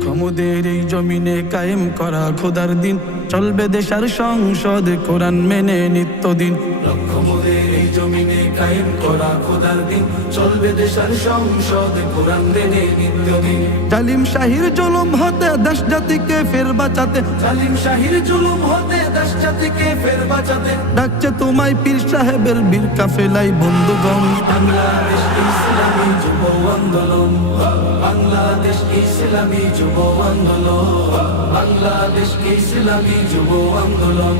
ক্ষমদের এই জমিনে কায়েম করা খোদার দিন, চলবে দেশের সংসদ কোরআন মেনে নিত্যদিন। ক্ষমদের এই জমিনে কায়েম করা খোদার দিন, চলবে দেশের সংসদ কোরআন মেনে নিত্যদিন। জালিম শাহির জুলুম হতে দেশ জাতিকে ফের বাঁচাতে, জালিম শাহির জুলুম হতে দেশ জাতিকে ফের বাঁচাতে, ডাকছে তোমায় পীর সাহেবের বীর কাফেলাই বন্ধুগণ। বাংলাদেশ ইসলামী যুব আন্দোলন, বাংলাদেশ ইসলামী যুব আন্দোলন, বাংলাদেশ ইসলামী যুব আন্দোলন,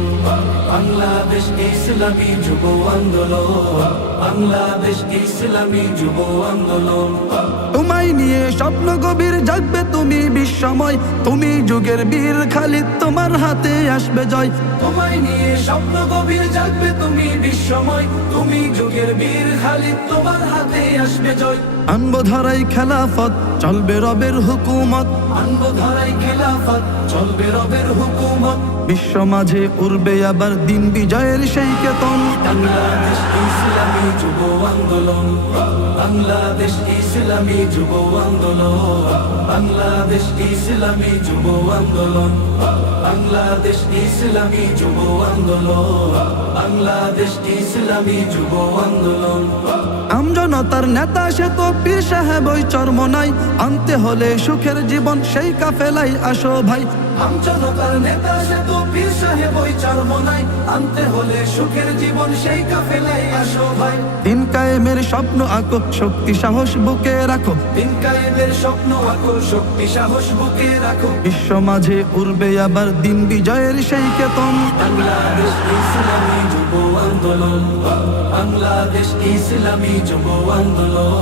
বাংলাদেশ ইসলামী যুব আন্দোলন, বাংলাদেশ ইসলামী যুব আন্দোলন। তোমায় নিয়ে স্বপ্ন গভীর জাগবে তুমি বিশ্বময়, তুমি যুগের বীর খালিদ তোমার হাতে আসবে জয়। তোমায় নিয়ে স্বপ্ন গভীর জাগবে তুমি বিশ্বময়, তুমি যুগের বীর খালিদ তোমার হাতে আসবে জয়। আনব ধরাই খেলাফত চলবে রবের হুকুমত, আনব ধরাই খেলাফত চলবে রবের হুকুমত। বিশ্ব মাঝে উড়বে আবার দিন বিজয়ের সেই কেতন। বাংলাদেশ ইসলামী যুব আন্দোলন, বাংলাদেশ ইসলামী যুব আন্দোলন, বাংলাদেশ ইসলামী যুব আন্দোলন, বাংলাদেশ ইসলামী যুব আন্দোলন, বাংলাদেশ ইসলামী যুব আন্দোলন। আমজনতার নেতা সে তো পীর সাহেব ওই চরমনাই, আনতে হলে সুখের জীবন সেই কাফেলাই আসো ভাই। আমজনতার নেতা সে তো পীর সাহেব ওই চরমনাই, আনতে হলে সুখের জীবন সেই কাফেলায় আসো ভাই। দিন কায়েমের স্বপ্ন আঁকো, শক্তি সাহস বুকে রাখো, দিন কায়েমের স্বপ্ন আঁকো, শক্তি সাহস বুকে রাখো। বিশ্ব মাঝে উড়বে আবার দিন বিজয়ের সেই কেতন। বাংলাদেশ ইসলামী যুব আন্দোলন, বাংলাদেশ ইসলামী যুব আন্দোলন,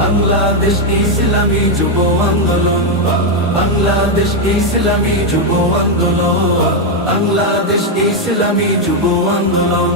বাংলাদেশ ইসলামী যুব আন্দোলন, বাংলাদেশ ইসলামী যুব আন্দোলন, বাংলাদেশ ইসলামী যুব আন্দোলন।